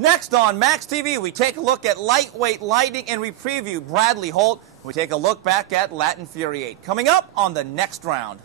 Next on Max TV, we take a look at lightweight lighting and we preview Bradley Holt. We take a look back at Latin Fury 8. Coming up on the next round.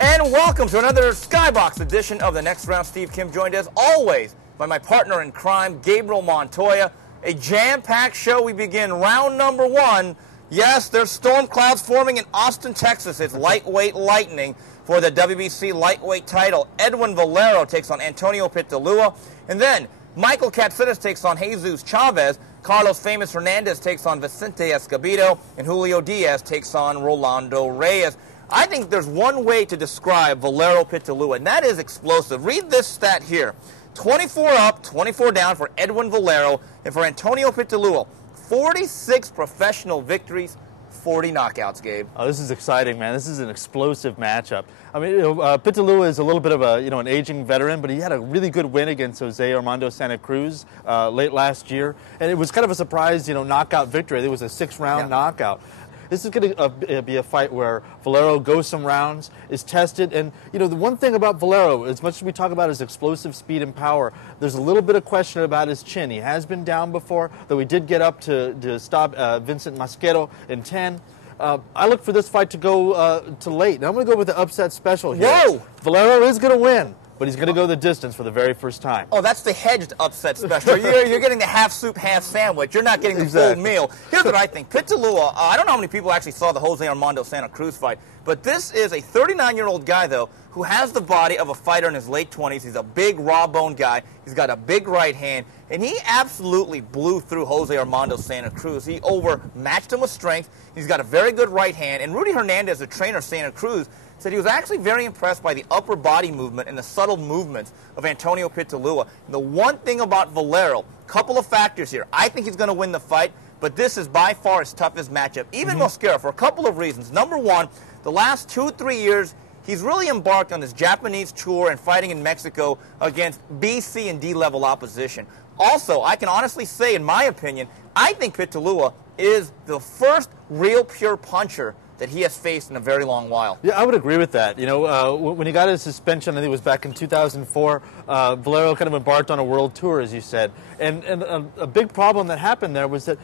And welcome to another Skybox edition of the Next Round. Steve Kim, joined as always by my partner in crime, Gabriel Montoya. A jam-packed show. We begin round number one. Yes, there's storm clouds forming in Austin, Texas. It's lightweight lightning for the WBC lightweight title. Edwin Valero takes on Antonio Pitalua. And then Michael Katsidis takes on Jesus Chavez. Carlos Famous Hernandez takes on Vicente Escobedo. And Julio Diaz takes on Rolando Reyes. I think there's one way to describe Valero Pitalua, and that is explosive. Read this stat here. 24 up, 24 down for Edwin Valero. And for Antonio Pitalua, 46 professional victories, 40 knockouts, Gabe. Oh, this is exciting, man. This is an explosive matchup. I mean, Pitalua is a little bit of a, an aging veteran, but he had a really good win against Jose Armando Santa Cruz late last year. And it was kind of a surprise, knockout victory. It was a 6-round knockout. This is going to be a fight where Valero goes some rounds, is tested, and the one thing about Valero, as much as we talk about his explosive speed and power, there's a little bit of question about his chin. He has been down before, though he did get up to stop Vincent Masquero in 10. I look for this fight to go to late. Now I'm going to go with the upset special here. Whoa! Valero is going to win, but he's going to go the distance for the very first time. Oh, that's the hedged upset special. You're getting the half soup, half sandwich. You're not getting the full meal. Here's what I think. Pitalua, I don't know how many people actually saw the Jose Armando Santa Cruz fight, but this is a 39-year-old guy, though, who has the body of a fighter in his late 20s. He's a big, raw-boned guy. He's got a big right hand, and he absolutely blew through Jose Armando Santa Cruz. He overmatched him with strength. He's got a very good right hand, and Rudy Hernandez, the trainer of Santa Cruz, said he was actually very impressed by the upper body movement and the subtle movements of Antonio Pitalua. And the one thing about Valero, couple of factors here. I think he's going to win the fight, but this is by far his toughest matchup. Even Mosquera, for a couple of reasons. Number one, the last 2-3 years, he's really embarked on this Japanese tour and fighting in Mexico against B, C, and D level opposition. Also, I can honestly say, in my opinion, I think Pitalua is the first real pure puncher that he has faced in a very long while. Yeah, I would agree with that. When he got his suspension, I think it was back in 2004, Valero kind of embarked on a world tour, as you said. And a big problem that happened there was that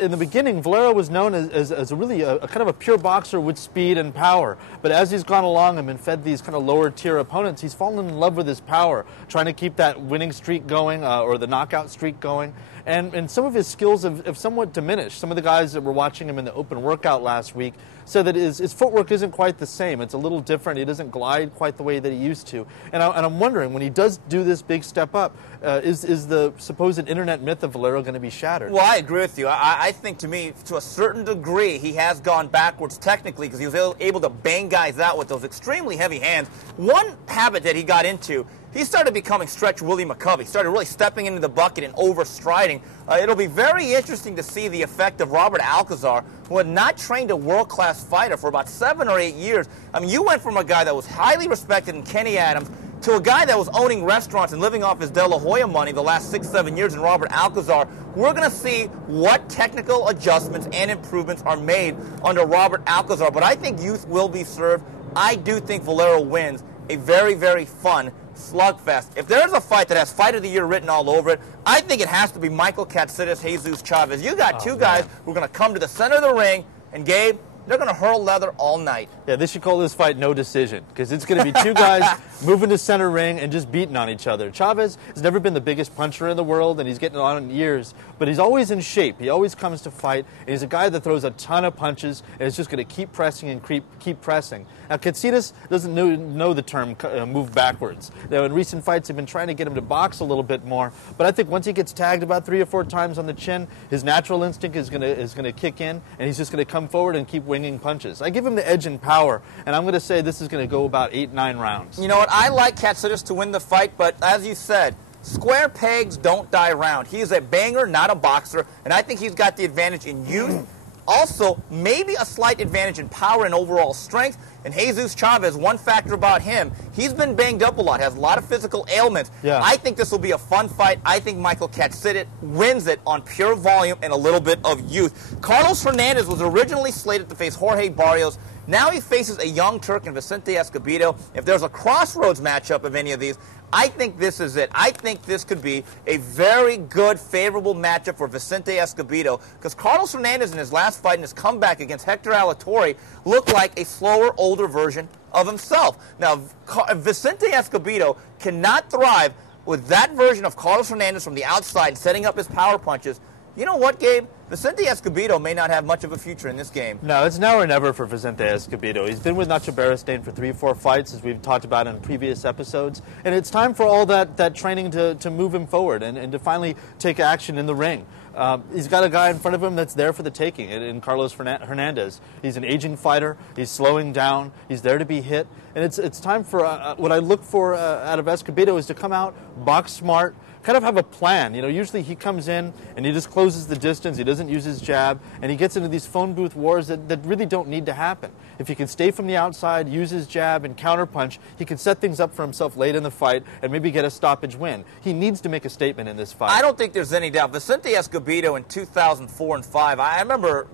in the beginning, Valero was known as a really kind of a pure boxer with speed and power. But as he's gone along and been fed these kind of lower tier opponents, he's fallen in love with his power, trying to keep that winning streak going or the knockout streak going. And some of his skills have somewhat diminished. Some of the guys that were watching him in the open workout last week said that his footwork isn't quite the same. It's a little different. He doesn't glide quite the way that he used to. And I'm wondering, when he does do this big step up, is the supposed internet myth of Valero going to be shattered? Well, I agree with you. I think, to me, to a certain degree, he has gone backwards technically because he was able to bang guys out with those extremely heavy hands. One habit that he got into, he started becoming Stretch Willie McCovey. He started really stepping into the bucket and overstriding. It'll be very interesting to see the effect of Robert Alcazar, who had not trained a world-class fighter for about 7 or 8 years. I mean, you went from a guy that was highly respected in Kenny Adams to a guy that was owning restaurants and living off his De La Hoya money the last 6-7 years in Robert Alcazar. We're going to see what technical adjustments and improvements are made under Robert Alcazar. But I think youth will be served. I do think Valero wins a very, very fun slugfest. If there's a fight that has Fight of the Year written all over it, I think it has to be Michael Katsidis, Jesus Chavez. You got two guys who are going to come to the center of the ring, and Gabe, they're going to hurl leather all night. Yeah, they should call this fight No Decision, because it's going to be two guys moving to center ring and just beating on each other. Chavez has never been the biggest puncher in the world, and he's getting on in years, but he's always in shape. He always comes to fight, and he's a guy that throws a ton of punches, and is just going to keep pressing and keep pressing. Now, Katsidis doesn't know the term move backwards. Now, in recent fights, they've been trying to get him to box a little bit more, but I think once he gets tagged about 3 or 4 times on the chin, his natural instinct is going to kick in, and he's just going to come forward and keep winging punches. I give him the edge in power, and I'm going to say this is going to go about 8-9 rounds. You know what? I like Katsidis to win the fight, but as you said, square pegs don't die round. He is a banger, not a boxer, and I think he's got the advantage in youth. Also, maybe a slight advantage in power and overall strength. And Jesus Chavez, one factor about him, he's been banged up a lot, has a lot of physical ailments. Yeah. I think this will be a fun fight. I think Michael Katsidis wins it on pure volume and a little bit of youth. Carlos Hernandez was originally slated to face Jorge Barrios. Now he faces a young Turk in Vicente Escobedo. If there's a crossroads matchup of any of these, I think this is it. I think this could be a very good, favorable matchup for Vicente Escobedo, because Carlos Hernandez in his last fight and his comeback against Hector Alatorre looked like a slower, older version of himself. Now, Vicente Escobedo cannot thrive with that version of Carlos Hernandez from the outside setting up his power punches. You know what, Gabe? Vicente Escobedo may not have much of a future in this game. No, it's now or never for Vicente Escobedo. He's been with Nacho Beristain for 3-4 fights, as we've talked about in previous episodes. And it's time for all that training to move him forward and to finally take action in the ring. He's got a guy in front of him that's there for the taking in Carlos Hernandez. He's an aging fighter. He's slowing down. He's there to be hit. And it's time for what I look for out of Escobedo is to come out, box smart, kind of have a plan. You know, usually he comes in and he just closes the distance. He doesn't use his jab, and he gets into these phone booth wars that really don't need to happen. If he can stay from the outside, use his jab, and counterpunch, he can set things up for himself late in the fight and maybe get a stoppage win. He needs to make a statement in this fight. I don't think there's any doubt. Vicente Escobedo in 2004 and 5, I remember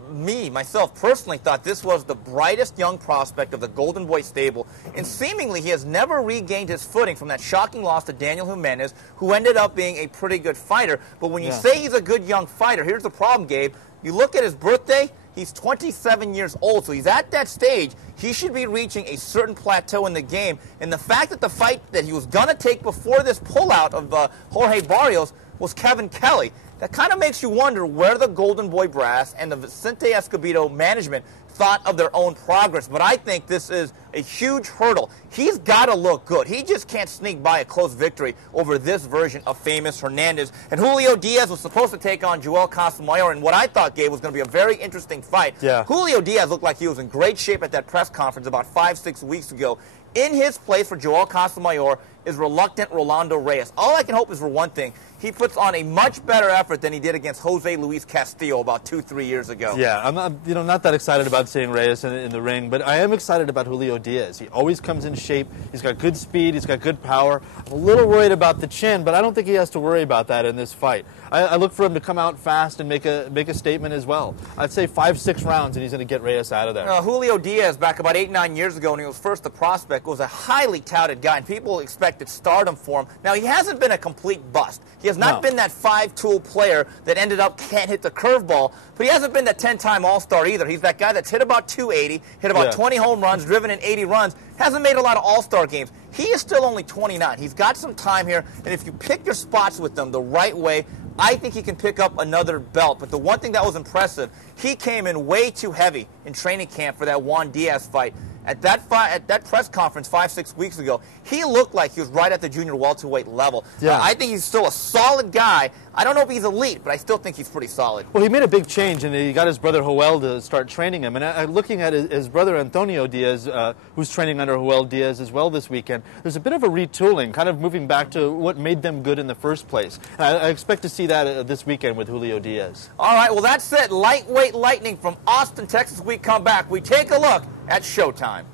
myself personally thought this was the brightest young prospect of the Golden Boy stable, and seemingly he has never regained his footing from that shocking loss to Daniel Jimenez, who ended up being a pretty good fighter. But when you say he's a good young fighter, here's the problem, Gabe. You look at his birthday, he's 27 years old, so he's at that stage. He should be reaching a certain plateau in the game. And the fact that the fight that he was going to take before this pullout of Jorge Barrios was Kevin Kelly, that kind of makes you wonder where the Golden Boy brass and the Vicente Escobedo management thought of their own progress. But I think this is a huge hurdle. He's got to look good. He just can't sneak by a close victory over this version of famous Hernandez. And Julio Diaz was supposed to take on Joel Casamayor in what I thought, Gabe, was going to be a very interesting fight. Yeah. Julio Diaz looked like he was in great shape at that press conference about 5-6 weeks ago. In his place for Joel Casamayor is reluctant Rolando Reyes. All I can hope is for one thing. He puts on a much better effort than he did against Jose Luis Castillo about 2-3 years ago. Yeah, I'm not that excited about seeing Reyes in the ring, but I am excited about Julio Diaz. He always comes in shape. He's got good speed. He's got good power. I'm a little worried about the chin, but I don't think he has to worry about that in this fight. I look for him to come out fast and make a statement as well. I'd say 5-6 rounds, and he's going to get Reyes out of there. Julio Diaz, back about 8-9 years ago when he was first a prospect, was a highly touted guy, and people expected stardom for him. Now, he hasn't been a complete bust. He has not been that five-tool player that ended up can't hit the curveball, but he hasn't been that 10-time All-Star either. He's that guy that's hit about 280, hit about 20 home runs, driven in 80 runs, hasn't made a lot of All-Star games. He is still only 29. He's got some time here, and if you pick your spots with them the right way, I think he can pick up another belt. But the one thing that was impressive, he came in way too heavy in training camp for that Juan Diaz fight. At that press conference 5-6 weeks ago, he looked like he was right at the junior welterweight level. Yeah. I think he's still a solid guy. I don't know if he's elite, but I still think he's pretty solid. Well, he made a big change, and he got his brother Joel to start training him. And looking at his brother Antonio Diaz, who's training under Joel Diaz as well this weekend, there's a bit of a retooling, kind of moving back to what made them good in the first place. And I expect to see that this weekend with Julio Diaz. All right, well, that's it. Lightweight Lightning from Austin, Texas. We come back. We take a look at Showtime.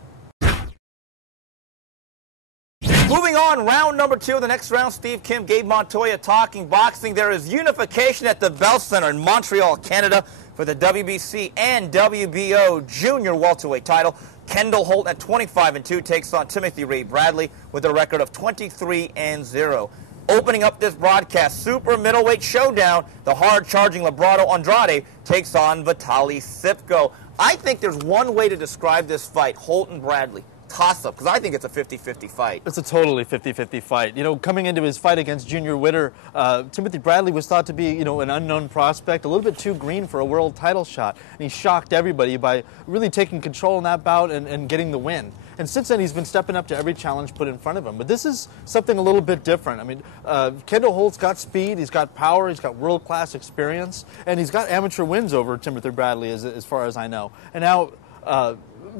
Moving on, round number 2 of the next round. Steve, Kim, Gabe Montoya talking boxing. There is unification at the Bell Center in Montreal, Canada for the WBC and WBO junior welterweight title. Kendall Holt at 25-2 takes on Timothy Ray Bradley with a record of 23-0. Opening up this broadcast, super middleweight showdown, the hard-charging Labrado Andrade takes on Vitaly Sipko. I think there's one way to describe this fight, Holt and Bradley. Toss-up, because I think it's a 50-50 fight. It's a totally 50-50 fight. You know, coming into his fight against Junior Witter, Timothy Bradley was thought to be, an unknown prospect, a little bit too green for a world title shot. And he shocked everybody by really taking control in that bout and getting the win. And since then, he's been stepping up to every challenge put in front of him. But this is something a little bit different. I mean, Kendall Holt's got speed, he's got power, he's got world-class experience, and he's got amateur wins over Timothy Bradley, as far as I know. And now,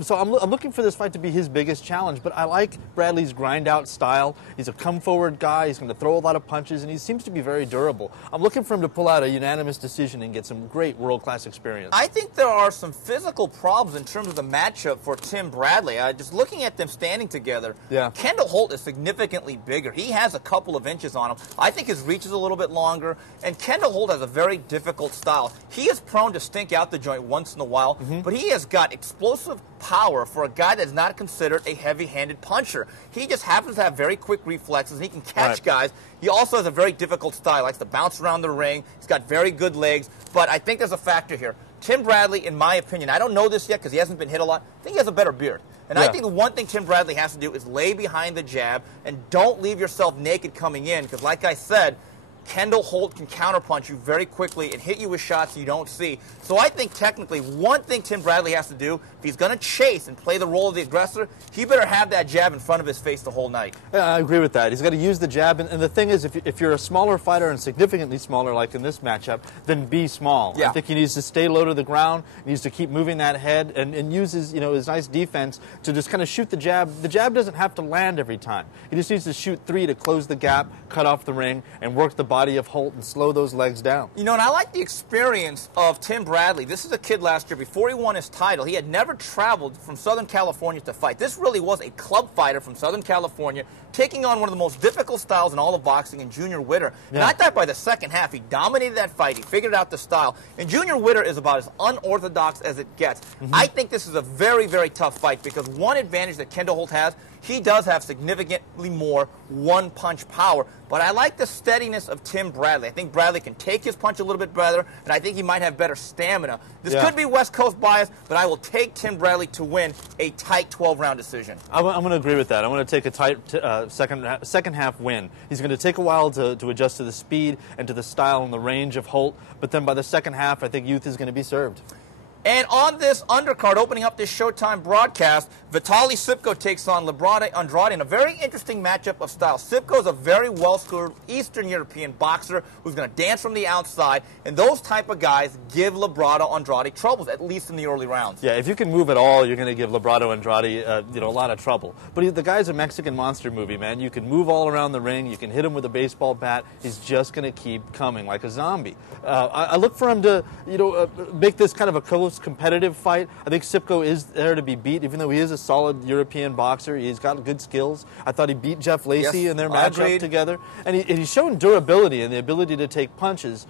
so I'm looking for this fight to be his biggest challenge, but I like Bradley's grind-out style. He's a come-forward guy. He's going to throw a lot of punches, and he seems to be very durable. I'm looking for him to pull out a unanimous decision and get some great world-class experience. I think there are some physical problems in terms of the matchup for Tim Bradley. Just looking at them standing together, Kendall Holt is significantly bigger. He has a couple of inches on him. I think his reach is a little bit longer, and Kendall Holt has a very difficult style. He is prone to stink out the joint once in a while, but he has got explosive power for a guy that's not considered a heavy-handed puncher. He just happens to have very quick reflexes, and he can catch guys. He also has a very difficult style. He likes to bounce around the ring. He's got very good legs, but I think there's a factor here. Tim Bradley, in my opinion, I don't know this yet because he hasn't been hit a lot, I think he has a better beard. And I think the one thing Tim Bradley has to do is lay behind the jab and don't leave yourself naked coming in because, like I said, Kendall Holt can counterpunch you very quickly and hit you with shots you don't see. So I think technically one thing Tim Bradley has to do, if he's going to chase and play the role of the aggressor, he better have that jab in front of his face the whole night. Yeah, I agree with that. He's got to use the jab. And the thing is, if you're a smaller fighter and significantly smaller, like in this matchup, then be small. I think he needs to stay low to the ground. He needs to keep moving that head and use his, his nice defense to just kind of shoot the jab. The jab doesn't have to land every time. He just needs to shoot 3 to close the gap, cut off the ring, and work the body of Holt and slow those legs down. And I like the experience of Tim Bradley. This is a kid last year, before he won his title, he had never traveled from Southern California to fight. This really was a club fighter from Southern California, taking on one of the most difficult styles in all of boxing in Junior Witter. And I thought by the second half, he dominated that fight. He figured out the style. And Junior Witter is about as unorthodox as it gets. I think this is a very, very tough fight because one advantage that Kendall Holt has, he does have significantly more one-punch power. But I like the steadiness of Tim Bradley. I think Bradley can take his punch a little bit better, and I think he might have better stamina. This could be West Coast bias, but I will take Tim Bradley to win a tight 12-round decision. I'm going to agree with that. I'm going to take a tight second half win. He's going to take a while to adjust to the speed and to the style and the range of Holt, but then by the second half, I think youth is going to be served. And on this undercard, opening up this Showtime broadcast, Vitaly Sipko takes on Labrada Andrade in a very interesting matchup of style. Sipko is a very well-schooled Eastern European boxer who's going to dance from the outside, and those type of guys give Labrada Andrade troubles, at least in the early rounds. Yeah, if you can move at all, you're going to give Labrada Andrade a lot of trouble. But the guy's a Mexican monster movie, man. You can move all around the ring. You can hit him with a baseball bat. He's just going to keep coming like a zombie. I look for him to, make this kind of a close competitive fight. I think Sipko is there to be beat, even though he is a solid European boxer. He's got good skills. I thought he beat Jeff Lacey in their matchup together. And he's shown durability and the ability to take punches.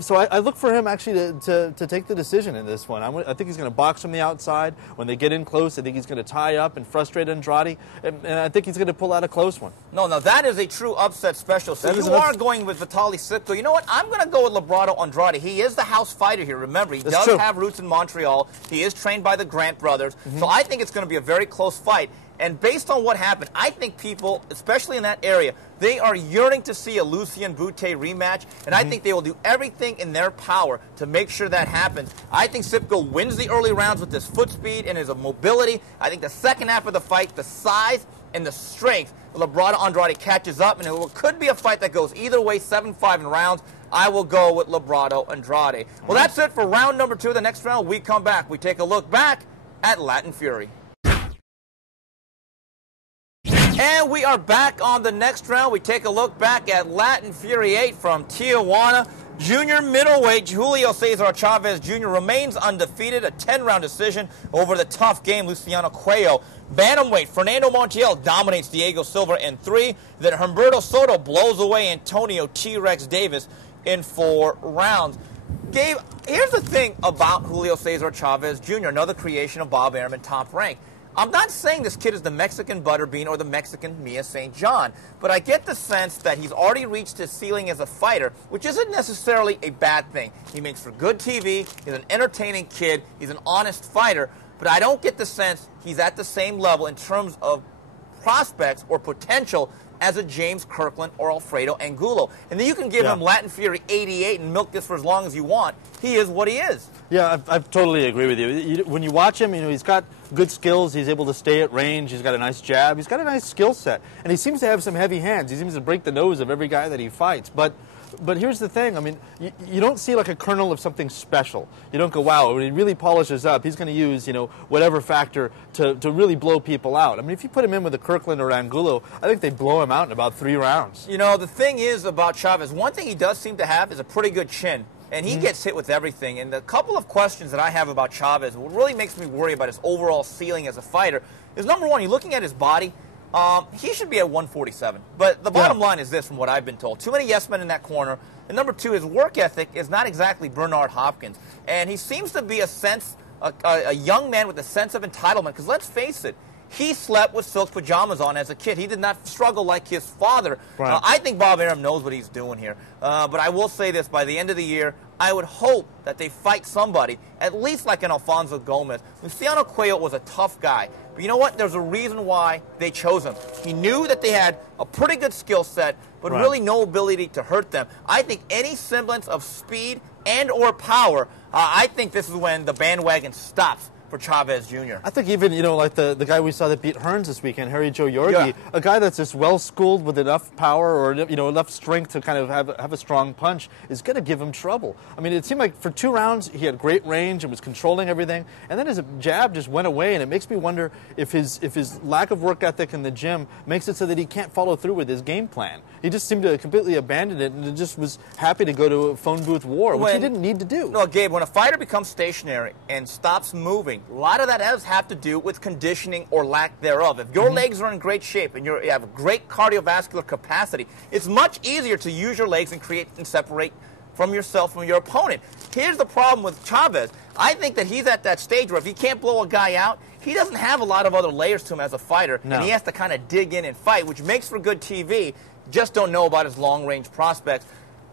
So I look for him actually to take the decision in this one. I think he's going to box from the outside. When they get in close, I think he's going to tie up and frustrate Andrade. And I think he's going to pull out a close one. No, that is a true upset special. So you are going with Vitaly Sipko. You know what? I'm going to go with Labrada Andrade. He is the house fighter here. Remember, he does have roots in Montreal. He is trained by the Grant brothers. So I think it's going to be a very close fight. And based on what happened, I think people, especially in that area, they are yearning to see a Lucien Boutte rematch, and I think they will do everything in their power to make sure that happens. I think Sipko wins the early rounds with his foot speed and his mobility. I think the second half of the fight, the size and the strength, Labrada Andrade catches up, and it could be a fight that goes either way, 7-5 in rounds. I will go with Labrada Andrade. Well, that's it for round number 2. The next round, we come back. We take a look back at Latin Fury. And we are back on the next round. We take a look back at Latin Fury 8 from Tijuana. Junior middleweight Julio Cesar Chavez Jr. remains undefeated, a 10-round decision over the tough game Luciano Cuello. Bantamweight Fernando Montiel dominates Diego Silva in 3. Then Humberto Soto blows away Antonio T-Rex Davis in 4 rounds. Gabe, here's the thing about Julio Cesar Chavez Jr., another creation of Bob Arum, Top Rank. I'm not saying this kid is the Mexican Butterbean or the Mexican Mia St. John, but I get the sense that he's already reached his ceiling as a fighter, which isn't necessarily a bad thing. He makes for good TV, he's an entertaining kid, he's an honest fighter, but I don't get the sense he's at the same level in terms of prospects or potential as a James Kirkland or Alfredo Angulo. And then you can give him Latin Fury 88 and milk this for as long as you want. He is what he is. Yeah, I totally agree with you. When you watch him, he's got good skills. He's able to stay at range. He's got a nice jab. He's got a nice skill set. And he seems to have some heavy hands. He seems to break the nose of every guy that he fights. But here's the thing. I mean, you don't see like a kernel of something special. You don't go, wow, when he really polishes up, he's going to use, whatever factor to really blow people out. I mean, if you put him in with a Kirkland or Angulo, I think they blow him out in about 3 rounds. The thing is about Chavez, one thing he does seem to have is a pretty good chin. And he gets hit with everything. And the couple of questions that I have about Chavez, what really makes me worry about his overall ceiling as a fighter, is number one, you're looking at his body. He should be at 147. But the bottom line is this, from what I've been told. Too many yes men in that corner. And number two, his work ethic is not exactly Bernard Hopkins. And he seems to be a sense a young man with a sense of entitlement. Because let's face it, he slept with silk pajamas on as a kid. He did not struggle like his father. Right. I think Bob Arum knows what he's doing here. But I will say this, by the end of the year, I would hope that they fight somebody, at least like an Alfonso Gomez. Luciano Cuello was a tough guy. But you know what? There's a reason why they chose him. He knew that they had a pretty good skill set, but really no ability to hurt them. I think any semblance of speed and or power, I think this is when the bandwagon stops for Chavez Jr. I think even, like the guy we saw that beat Hearns this weekend, Harry Joe Yorgi, a guy that's just well-schooled with enough power or, enough strength to kind of have a strong punch is going to give him trouble. I mean, it seemed like for 2 rounds he had great range and was controlling everything, and then his jab just went away, and it makes me wonder if his lack of work ethic in the gym makes it so that he can't follow through with his game plan. He just seemed to completely abandon it and just was happy to go to a phone booth war, which he didn't need to do. No, Gabe, when a fighter becomes stationary and stops moving, a lot of that does have to do with conditioning or lack thereof. If your legs are in great shape and you have a great cardiovascular capacity, it's much easier to use your legs and create and separate from yourself from your opponent. Here's the problem with Chavez. I think that he's at that stage where if he can't blow a guy out, he doesn't have a lot of other layers to him as a fighter, and he has to kind of dig in and fight, which makes for good TV. Just don't know about his long-range prospects.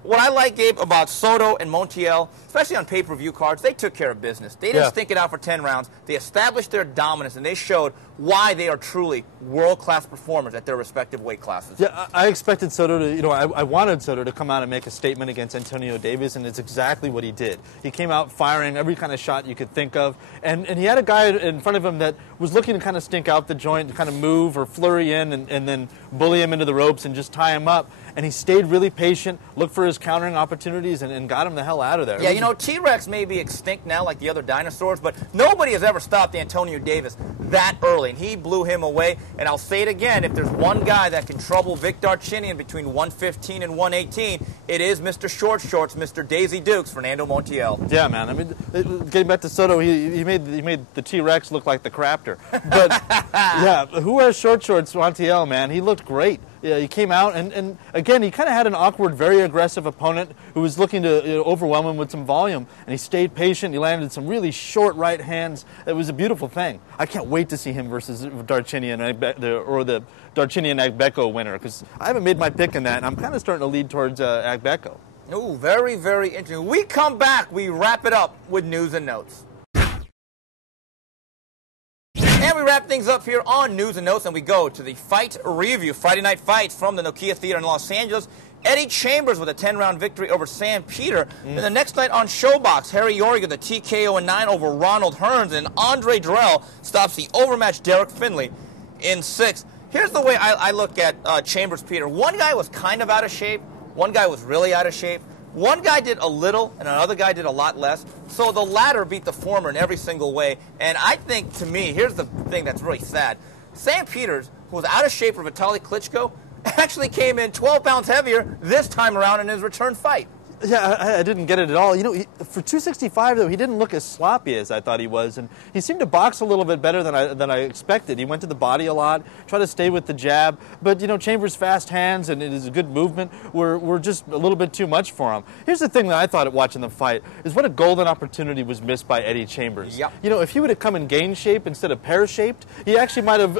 What I like, Gabe, about Soto and Montiel, especially on pay-per-view cards, they took care of business. They didn't stink it out for 10 rounds. They established their dominance, and they showed why they are truly world-class performers at their respective weight classes. Yeah, I expected Soto to, I wanted Soto to come out and make a statement against Antonio Davis, and it's exactly what he did. He came out firing every kind of shot you could think of, and he had a guy in front of him that was looking to kind of stink out the joint, to kind of move or flurry in and then bully him into the ropes and just tie him up. And he stayed really patient, looked for his countering opportunities, and got him the hell out of there. Yeah, T-Rex may be extinct now like the other dinosaurs, but nobody has ever stopped Antonio Davis that early, and he blew him away. And I'll say it again, if there's one guy that can trouble Vic Darchinyan between 115 and 118, it is Mr. Short Shorts, Mr. Daisy Dukes, Fernando Montiel. Yeah, man. I mean, getting back to Soto, he made the T-Rex look like the Craptor. But, yeah, who wears short shorts, Montiel, man? He looked great. Yeah, he came out, and again, he kind of had an awkward, very aggressive opponent who was looking to overwhelm him with some volume, and he stayed patient. He landed some really short right hands. It was a beautiful thing. I can't wait to see him versus Darchinyan or the Darchinyan-Agbeko winner, because I haven't made my pick in that, and I'm kind of starting to lead towards Agbeko. Ooh, very, very interesting. We come back, we wrap it up with news and notes. And we wrap things up here on News and Notes, and we go to the fight review. Friday Night Fights from the Nokia Theater in Los Angeles. Eddie Chambers with a 10-round victory over Sam Peter. And the next night on Showbox, Harry Yorgi with a TKO in 9 over Ronald Hearns. And Andre Durrell stops the overmatched Derek Finley in 6. Here's the way I look at Chambers Peter. One guy was kind of out of shape. One guy was really out of shape. One guy did a little, and another guy did a lot less. So the latter beat the former in every single way. And I think, to me, here's the thing that's really sad. Sam Peters, who was out of shape for Vitaly Klitschko, actually came in 12 pounds heavier this time around in his return fight. Yeah, I didn't get it at all. For 265, though, he didn't look as sloppy as I thought he was, and he seemed to box a little bit better than I expected. He went to the body a lot, tried to stay with the jab, but, Chambers' fast hands and his good movement were just a little bit too much for him. Here's the thing that I thought watching the fight, is what a golden opportunity was missed by Eddie Chambers. Yep. If he would have come in gain shape instead of pear-shaped, he actually might have,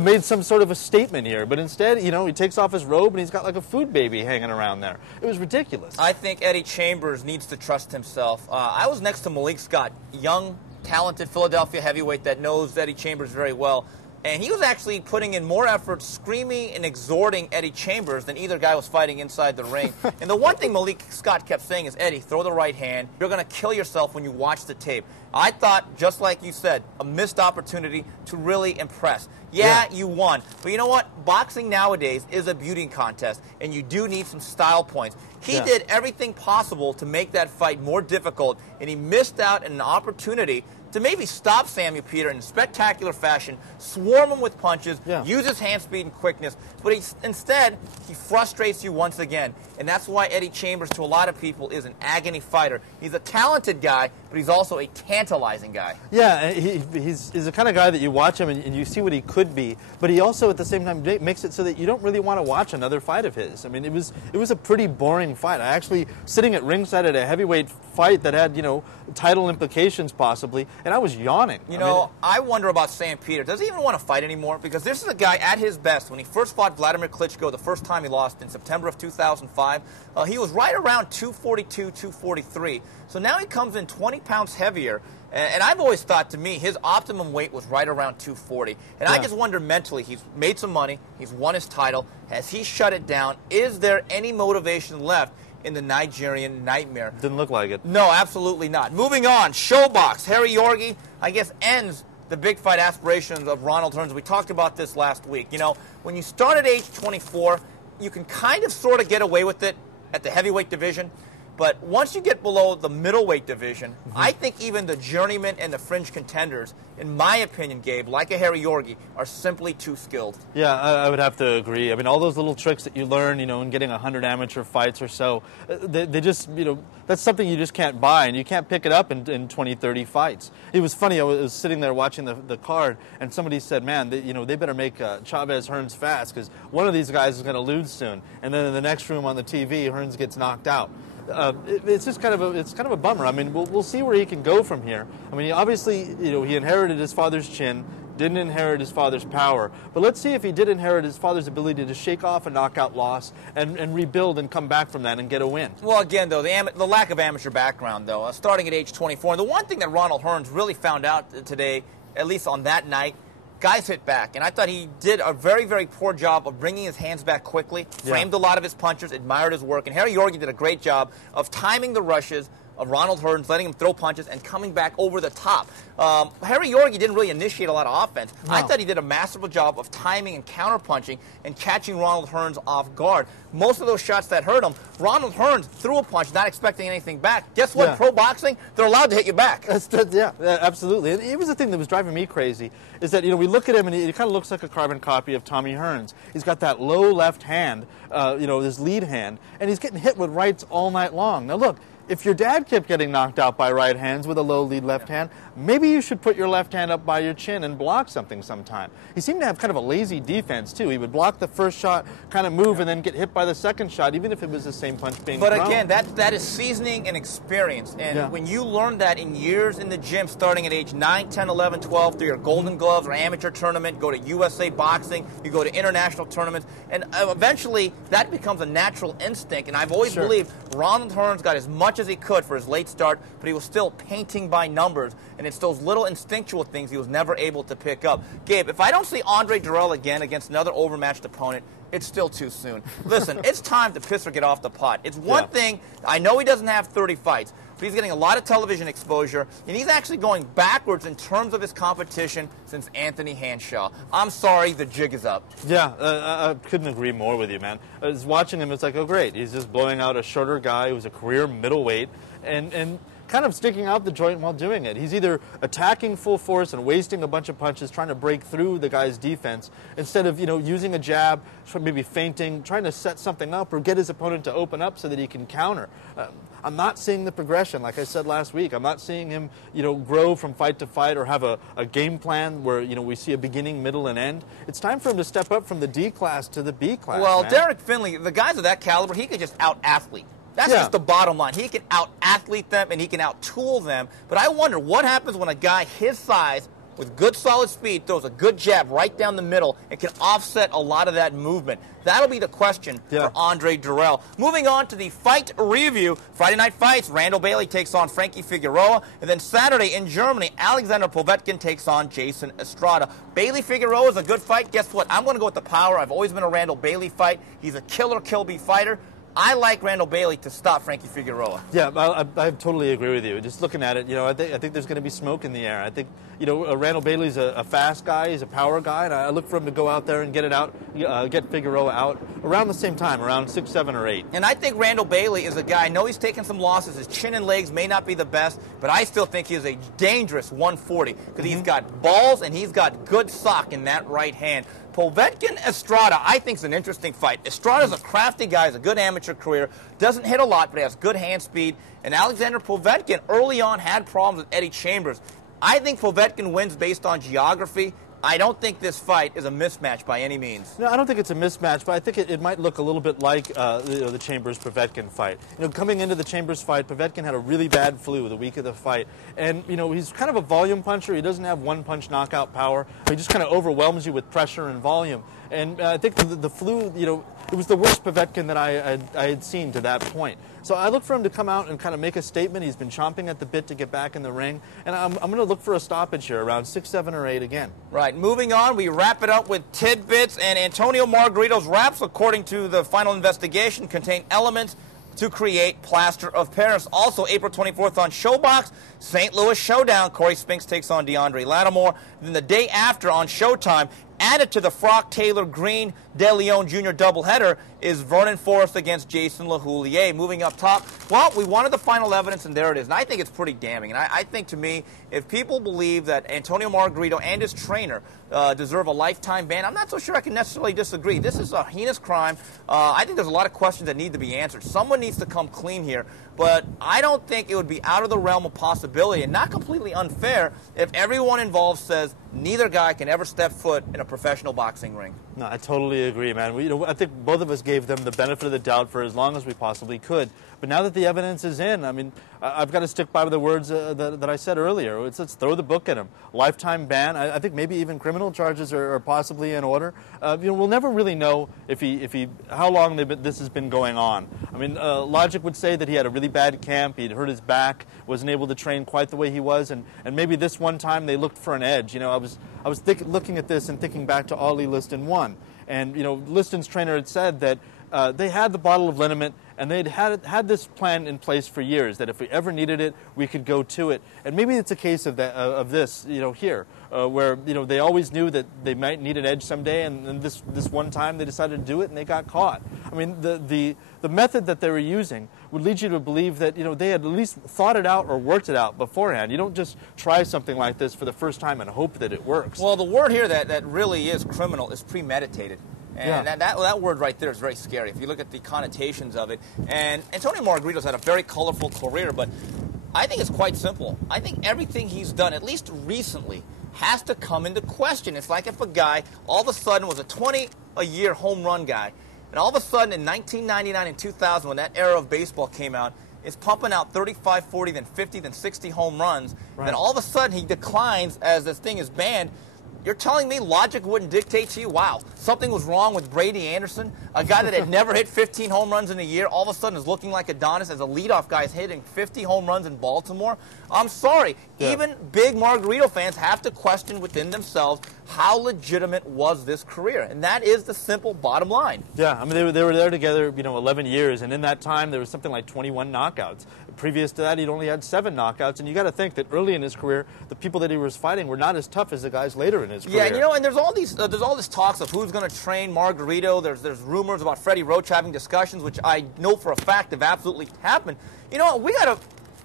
made some sort of a statement here, but instead, he takes off his robe and he's got like a food baby hanging around there. It was ridiculous. I think Eddie Chambers needs to trust himself. I was next to Malik Scott, young, talented Philadelphia heavyweight that knows Eddie Chambers very well. And he was actually putting in more effort screaming and exhorting Eddie Chambers than either guy was fighting inside the ring. And the one thing Malik Scott kept saying is, Eddie, throw the right hand. You're going to kill yourself when you watch the tape. I thought, just like you said, a missed opportunity to really impress. Yeah, you won. But you know what? Boxing nowadays is a beauty contest, and you do need some style points. He did everything possible to make that fight more difficult, and he missed out on an opportunity to maybe stop Samuel Peter in spectacular fashion, swarm him with punches, use his hand speed and quickness, but instead, he frustrates you once again. And that's why Eddie Chambers, to a lot of people, is an agony fighter. He's a talented guy, but he's also a tantalizing guy. Yeah, he's the kind of guy that you watch him and you see what he could be, but he also at the same time makes it so that you don't really want to watch another fight of his. I mean, it was a pretty boring fight. I actually, sitting at ringside at a heavyweight fight that had, title implications possibly, and I was yawning. I wonder about Sam Peter. Does he even want to fight anymore? Because this is a guy at his best. When he first fought Vladimir Klitschko, the first time he lost in September of 2005, he was right around 242, 243. So now he comes in 20 pounds heavier. And I've always thought, to me, his optimum weight was right around 240. And I just wonder mentally, he's made some money, he's won his title. Has he shut it down? Is there any motivation left in the Nigerian nightmare? Didn't look like it. No, absolutely not. Moving on, Showbox. Harry Yorgi, I guess, ends the big fight aspirations of Ronald Hearns. We talked about this last week. When you start at age 24, you can kind of sort of get away with it at the heavyweight division. But once you get below the middleweight division, I think even the journeymen and the fringe contenders, in my opinion, Gabe, like a Harry Yorgi, are simply too skilled. Yeah, I would have to agree. I mean, all those little tricks that you learn, in getting 100 amateur fights or so, they just, that's something you just can't buy, and you can't pick it up in 20, 30 fights. It was funny, I was sitting there watching the card, and somebody said, man, they better make Chavez Hearns fast, because one of these guys is going to lose soon. And then in the next room on the TV, Hearns gets knocked out. It's just kind of a bummer. I mean, we'll see where he can go from here. I mean, obviously, he inherited his father's chin, didn't inherit his father's power. But let's see if he did inherit his father's ability to shake off a knockout loss and rebuild and come back from that and get a win. Well, again, though, the lack of amateur background, though, starting at age 24. And the one thing that Ronald Hearns really found out today, at least on that night, guys hit back, and I thought he did a very, very poor job of bringing his hands back quickly, framed a lot of his punches, admired his work, and Harry Yorgi did a great job of timing the rushes of Ronald Hearns, letting him throw punches and coming back over the top. Harry Yorgi didn't really initiate a lot of offense. No. I thought he did a masterful job of timing and counterpunching and catching Ronald Hearns off guard. Most of those shots that hurt him, Ronald Hearns threw a punch not expecting anything back. Guess what? Pro boxing, they're allowed to hit you back. Yeah, absolutely. And it was the thing that was driving me crazy, is that, we look at him and he kind of looks like a carbon copy of Tommy Hearns. He's got that low left hand, his lead hand, and he's getting hit with rights all night long. Now look, if your dad kept getting knocked out by right hands with a low lead left hand, maybe you should put your left hand up by your chin and block something sometime. He seemed to have kind of a lazy defense, too. He would block the first shot, kind of move, and then get hit by the second shot, even if it was the same punch being thrown. But again, that is seasoning and experience. And when you learn that in years in the gym, starting at age 9, 10, 11, 12, through your Golden Gloves or amateur tournament, go to USA Boxing, you go to international tournaments, and eventually that becomes a natural instinct. And I've always believed Ronald Hearns got as much as he could for his late start, but he was still painting by numbers. And it's those little instinctual things he was never able to pick up. Gabe, if I don't see Andre Durrell again against another overmatched opponent, it's still too soon. Listen, it's time to piss or get off the pot. It's one thing, I know he doesn't have 30 fights, but he's getting a lot of television exposure, and he's actually going backwards in terms of his competition since Anthony Hanshaw. I'm sorry, the jig is up. Yeah, I couldn't agree more with you, man. I was watching him, it's like, oh great, he's just blowing out a shorter guy who's a career middleweight, and kind of sticking out the joint while doing it. He's either attacking full force and wasting a bunch of punches, trying to break through the guy's defense, instead of, using a jab, maybe feinting, trying to set something up or get his opponent to open up so that he can counter. I'm not seeing the progression, like I said last week. I'm not seeing him, grow from fight to fight or have a game plan where, we see a beginning, middle, and end. It's time for him to step up from the D class to the B class. Well, man. Derek Finley, the guys of that caliber, he could just out-athlete. That's just the bottom line. He can out-athlete them and he can out-tool them. But I wonder what happens when a guy his size with good solid speed throws a good jab right down the middle and can offset a lot of that movement. That'll be the question for Andre Durrell. Moving on to the fight review. Friday night fights, Randall Bailey takes on Frankie Figueroa. And then Saturday in Germany, Alexander Povetkin takes on Jason Estrada. Bailey-Figueroa is a good fight. Guess what? I'm going to go with the power. I've always been a Randall Bailey fight. He's a killer Kilby fighter. I like Randall Bailey to stop Frankie Figueroa. Yeah, I totally agree with you. Just looking at it, I think there's going to be smoke in the air. I think, Randall Bailey's a fast guy. He's a power guy, and I look for him to go out there and get Figueroa out around the same time, around 6, 7, or 8. And I think Randall Bailey is a guy. I know he's taken some losses. His chin and legs may not be the best, but I still think he is a dangerous 140 because he's got balls and he's got good sock in that right hand. Povetkin Estrada, I think, is an interesting fight. Estrada's a crafty guy, has a good amateur career, doesn't hit a lot, but he has good hand speed. And Alexander Povetkin early on had problems with Eddie Chambers. I think Povetkin wins based on geography. I don't think this fight is a mismatch by any means. No, I don't think it's a mismatch, but I think it might look a little bit like the Chambers-Povetkin fight. Coming into the Chambers fight, Povetkin had a really bad flu the week of the fight. And, he's kind of a volume puncher. He doesn't have one-punch knockout power. He just kind of overwhelms you with pressure and volume. And I think the flu, it was the worst Povetkin that I had seen to that point. So I look for him to come out and kind of make a statement. He's been chomping at the bit to get back in the ring. And I'm going to look for a stoppage here around 6, 7, or 8 again. Right. Moving on, we wrap it up with tidbits. And Antonio Margarito's raps, according to the final investigation, contain elements to create plaster of Paris. Also, April 24th on ShowBox, St. Louis Showdown. Corey Spinks takes on DeAndre Lattimore. Then the day after on Showtime, added to the Frock Taylor Green De Leon Jr. doubleheader, is Vernon Forrest against Jason LaHoulier. Moving up top, well, we wanted the final evidence, and there it is. And I think it's pretty damning. And I think, to me, if people believe that Antonio Margarito and his trainer deserve a lifetime ban, I'm not so sure I can necessarily disagree. This is a heinous crime. I think there's a lot of questions that need to be answered. Someone needs to come clean here. But I don't think it would be out of the realm of possibility and not completely unfair if everyone involved says neither guy can ever step foot in a professional boxing ring. No, I totally agree, man. I think both of us gave them the benefit of the doubt for as long as we possibly could. But now that the evidence is in, I've got to stick by the words that I said earlier. Let's throw the book at him. Lifetime ban. I think maybe even criminal charges are possibly in order. We'll never really know how long this has been going on. Logic would say that he had a really bad camp. He'd hurt his back, wasn't able to train quite the way he was, and maybe this one time they looked for an edge. I was looking at this and thinking back to Ali Liston 1, and Liston's trainer had said that they had the bottle of liniment, and they'd had this plan in place for years, that if we ever needed it, we could go to it. And maybe it's a case of this, here, where they always knew that they might need an edge someday, and this one time they decided to do it, and they got caught. The method that they were using would lead you to believe that they had at least thought it out or worked it out beforehand. You don't just try something like this for the first time and hope that it works. Well, the word here that really is criminal is premeditated. And that word right there is very scary if you look at the connotations of it. And Antonio Margarito's had a very colorful career, but I think it's quite simple. I think everything he's done, at least recently, has to come into question. It's like if a guy all of a sudden was a 20-a-year home run guy, and all of a sudden in 1999 and 2000, when that era of baseball came out, is pumping out 35, 40, then 50, then 60 home runs. Right. Then all of a sudden he declines as this thing is banned. You're telling me logic wouldn't dictate to you, wow, something was wrong with Brady Anderson, a guy that had never hit 15 home runs in a year, all of a sudden is looking like Adonis as a leadoff guy is hitting 50 home runs in Baltimore? I'm sorry. Yeah. Even big Margarito fans have to question within themselves how legitimate was this career. And that is the simple bottom line. Yeah, they were there together, 11 years, and in that time there was something like 21 knockouts. Previous to that, he'd only had 7 knockouts, and you got to think that early in his career, the people that he was fighting were not as tough as the guys later in his career. Yeah, and there's all this talks of who's going to train Margarito. There's rumors about Freddie Roach having discussions, which I know for a fact have absolutely happened. We got to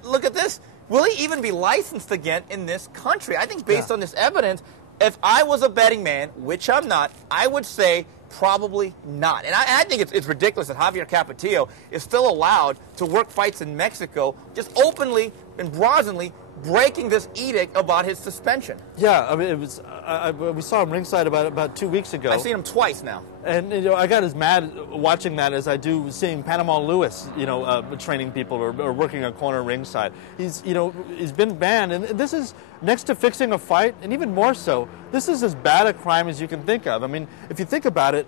look at this. Will he even be licensed again in this country? I think based on this evidence, if I was a betting man, which I'm not, I would say probably not. And I think it's ridiculous that Javier Capetillo is still allowed to work fights in Mexico, just openly and brazenly breaking this edict about his suspension. Yeah, it was. We saw him ringside about 2 weeks ago. I've seen him twice now. And I got as mad watching that as I do seeing Panama Lewis, training people or working a corner ringside. He's been banned, and this is next to fixing a fight, and even more so, this is as bad a crime as you can think of. If you think about it.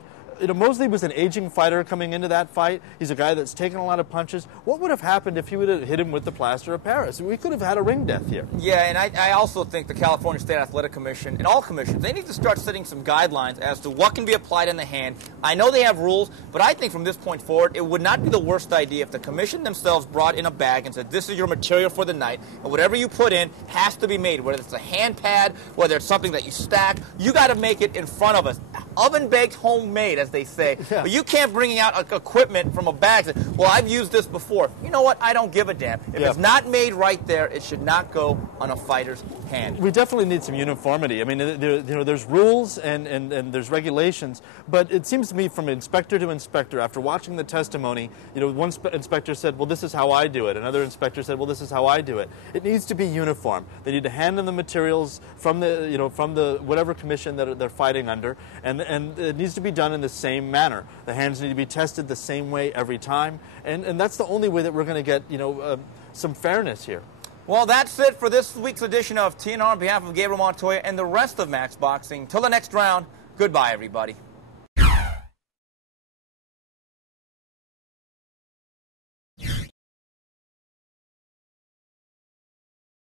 Mosley was an aging fighter coming into that fight. He's a guy that's taken a lot of punches. What would have happened if he would have hit him with the plaster of Paris? We could have had a ring death here. Yeah, and I also think the California State Athletic Commission and all commissions, they need to start setting some guidelines as to what can be applied in the hand. I know they have rules, but I think from this point forward, it would not be the worst idea if the commission themselves brought in a bag and said, this is your material for the night, and whatever you put in has to be made, whether it's a hand pad, whether it's something that you stack, you got to make it in front of us. oven-baked, homemade, as they say. Yeah. But you can't bring out equipment from a bag and say, well, I've used this before. You know what? I don't give a damn. If it's not made right there, it should not go on a fighter's hand. We definitely need some uniformity. I mean, there's rules and there's regulations, but it seems to me from inspector to inspector, after watching the testimony, one inspector said, well, this is how I do it. Another inspector said, well, this is how I do it. It needs to be uniform. They need to hand them the materials from the whatever commission that they're fighting under, and it needs to be done in the same manner. The hands need to be tested the same way every time, and that's the only way that we're going to get some fairness here. Well, that's it for this week's edition of TNR on behalf of Gabriel Montoya and the rest of Max Boxing. Till the next round, goodbye, everybody.